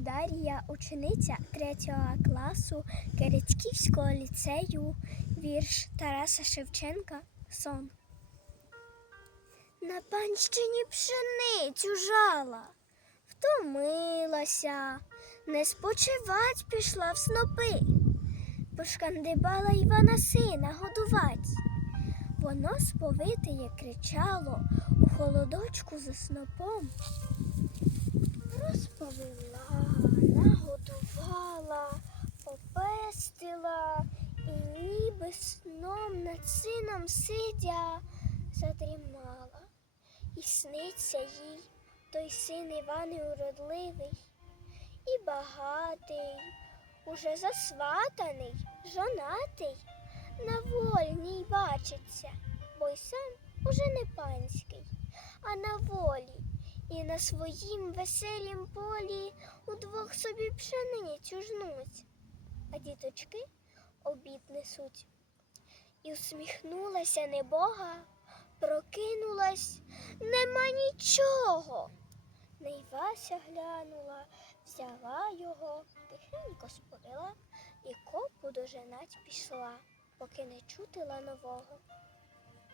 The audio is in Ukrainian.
Дар'я, учениця 3 класу Керецьківського ліцею, вірш Тараса Шевченка Сон. На панщині пшеницю жала, втомилася, не спочивать пішла в снопи, пошкандибала Івана сина годувать. Воно сповитеє кричало у холодочку за снопом. Ніби сном над сином сидя задрімала. І сниться їй той син Іван і уродливий, і багатий, уже засватаний, жонатий, на вольній бачиться, бо й сам уже не панський, а на волі. І на своїм веселім полі удвох собі пшеницю жнуть, а діточки обід несуть. І усміхнулася небога, прокинулась, нема нічого. Не й Вася глянула, взяла його, тихенько спорила і копу дожинать пішла, поки не чутила нового.